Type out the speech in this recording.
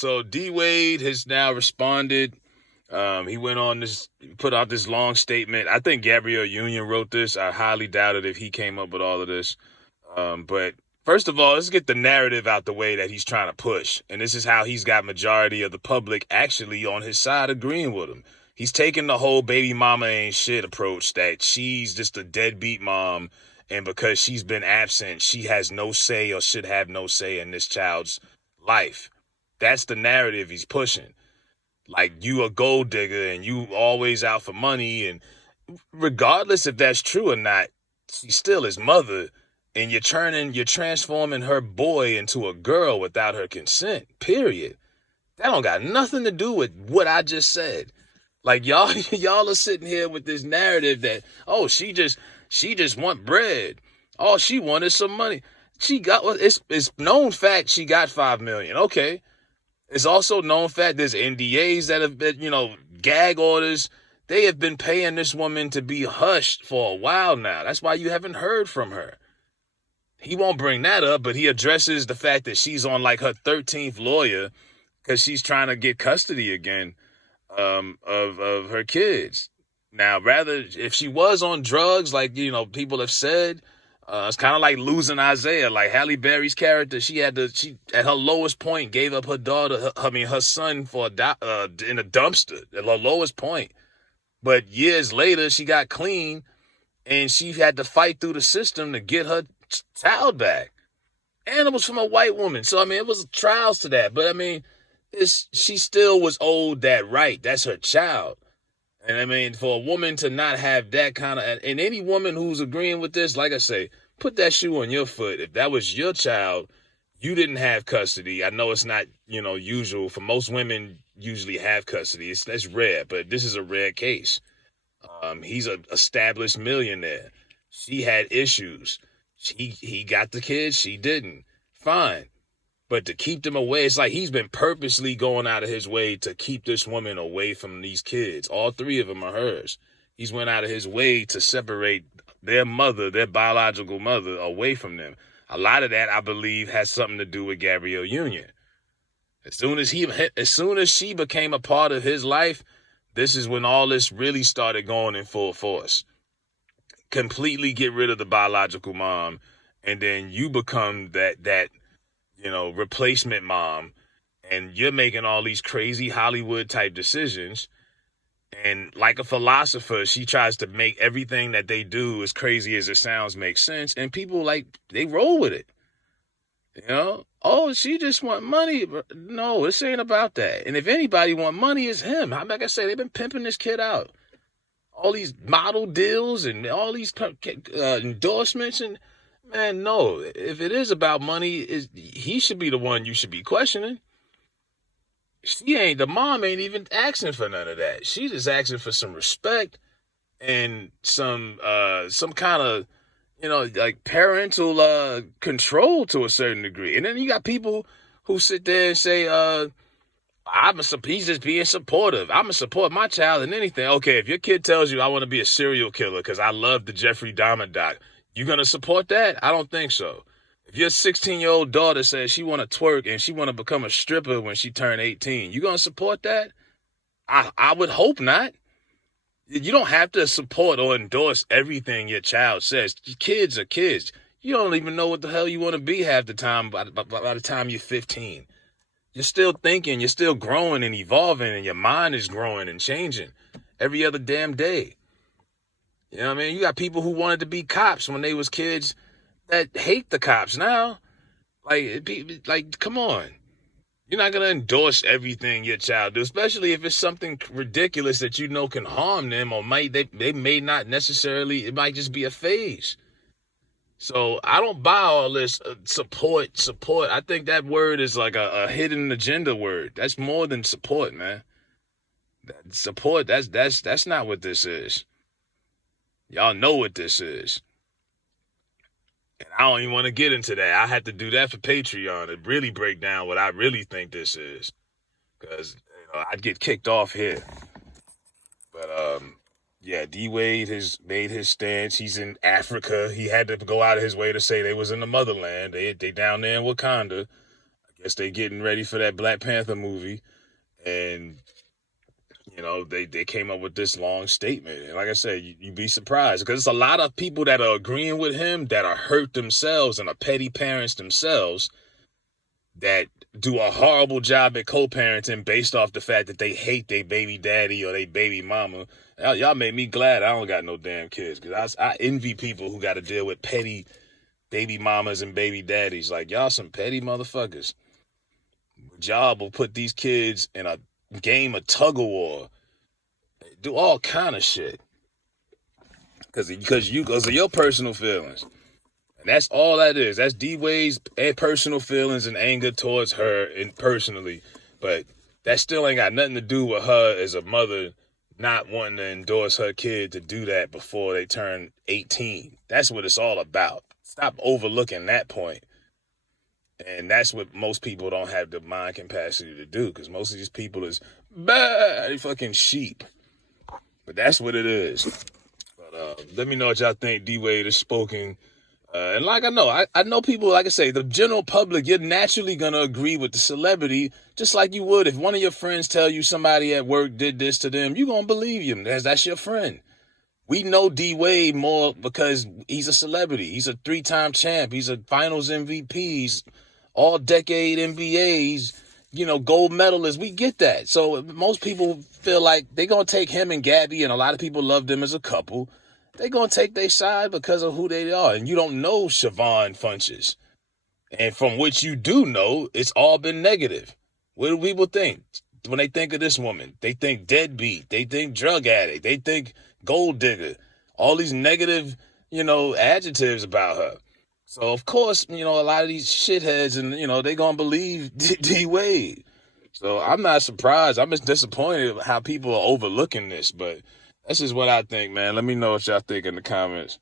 So D Wade has now responded. He went on put out this long statement. I think Gabrielle Union wrote this. I highly doubt it if he came up with all of this. But first of all, let's get the narrative out the way that he's trying to push. And this is how he's got majority of the public actually on his side agreeing with him. He's taking the whole baby mama ain't shit approach that she's just a deadbeat mom. And because she's been absent, she has no say or should have no say in this child's life. That's the narrative he's pushing. Like, you a gold digger and you always out for money. And regardless if that's true or not, she's still his mother. And you're transforming her boy into a girl without her consent, period. That don't got nothing to do with what I just said. Like, y'all are sitting here with this narrative that, oh, she just want bread. All she wanted some money. It's known fact she got $5 million. Okay. It's also known fact there's NDAs that have been, gag orders. They have been paying this woman to be hushed for a while now. That's why you haven't heard from her. He won't bring that up, but he addresses the fact that she's on like her 13th lawyer because she's trying to get custody again of her kids. Now, rather, if she was on drugs, like, people have said, it's kind of like losing Isaiah. Like Halle Berry's character, she at her lowest point gave up her daughter, her son in a dumpster at her lowest point. But years later, she got clean and she had to fight through the system to get her child back. And it was from a white woman. So, it was trials to that. But, she still was owed that right. That's her child. And, for a woman to not have that kind of... And any woman who's agreeing with this, like I say, put that shoe on your foot. If that was your child, you didn't have custody. I know it's not, usual. For most women, usually have custody. That's rare, but this is a rare case. He's an established millionaire. She had issues. He got the kids, she didn't. Fine. But to keep them away, it's like he's been purposely going out of his way to keep this woman away from these kids. All three of them are hers. He's went out of his way to separate their mother, their biological mother, away from them. A lot of that, I believe, has something to do with Gabrielle Union. As soon as she became a part of his life, this is when all this really started going in full force. Completely get rid of the biological mom, and then you become that replacement mom, and you're making all these crazy Hollywood type decisions. And like a philosopher, she tries to make everything that they do, as crazy as it sounds, make sense. And people, they roll with it. Oh, she just want money. No, this ain't about that. And if anybody want money, it's him. Like I say, they've been pimping this kid out. All these model deals and all these endorsements. And, man, no. If it is about money, he should be the one you should be questioning. The mom ain't even asking for none of that. She's just asking for some respect and some kind of, like parental control to a certain degree. And then you got people who sit there and say, he's just being supportive. I'm going to support my child in anything. Okay, if your kid tells you I want to be a serial killer because I love the Jeffrey Dahmer doc, you going to support that? I don't think so. If your 16-year-old daughter says she want to twerk and she want to become a stripper when she turned 18, you going to support that? I would hope not. You don't have to support or endorse everything your child says. Kids are kids. You don't even know what the hell you want to be half the time by the time you're 15. You're still thinking, you're still growing and evolving, and your mind is growing and changing every other damn day. You know what I mean? You got people who wanted to be cops when they was kids that hate the cops now. Like, come on. You're not going to endorse everything your child do, especially if it's something ridiculous that can harm them, or they may not necessarily, it might just be a phase. So I don't buy all this support. I think that word is like a hidden agenda word. That's more than support, man. Support, that's not what this is. Y'all know what this is. And I don't even want to get into that. I had to do that for Patreon to really break down what I really think this is. Because I'd get kicked off here. But yeah, D Wade has made his stance. He's in Africa. He had to go out of his way to say they was in the motherland. They down there in Wakanda. guess they getting ready for that Black Panther movie, and they came up with this long statement. And like I said, you'd be surprised because there's a lot of people that are agreeing with him that are hurt themselves and are petty parents themselves that do a horrible job at co-parenting based off the fact that they hate their baby daddy or their baby mama. Y'all made me glad I don't got no damn kids, because I envy people who got to deal with petty baby mamas and baby daddies. Like, y'all some petty motherfuckers. Y'all will put these kids in a game of tug-of-war, do all kind of shit because of your personal feelings. And that's all that is. That's D-Wade's personal feelings and anger towards her and personally. But that still ain't got nothing to do with her as a mother not wanting to endorse her kid to do that before they turn 18. That's what it's all about. Stop overlooking that point. And that's what most people don't have the mind capacity to do, because most of these people is they fucking sheep. But that's what it is. But let me know what y'all think. D-Wade is spoken. And like I know people, like I say, the general public, you're naturally going to agree with the celebrity, just like you would if one of your friends tell you somebody at work did this to them. You're going to believe him. That's your friend. We know D-Wade more because he's a celebrity. He's a 3-time champ. He's a finals MVP. He's all-decade NBAs, gold medalist. We get that. So most people feel like they're going to take him and Gabby, and a lot of people love them as a couple. They're going to take their side because of who they are. And you don't know Siobhan Funches. And from which you do know, it's all been negative. What do people think when they think of this woman? They think deadbeat. They think drug addict. They think gold digger. All these negative, adjectives about her. So, of course, a lot of these shitheads, and, they're going to believe D-Wade. So I'm not surprised. I'm just disappointed how people are overlooking this. But that's just what I think, man. Let me know what y'all think in the comments.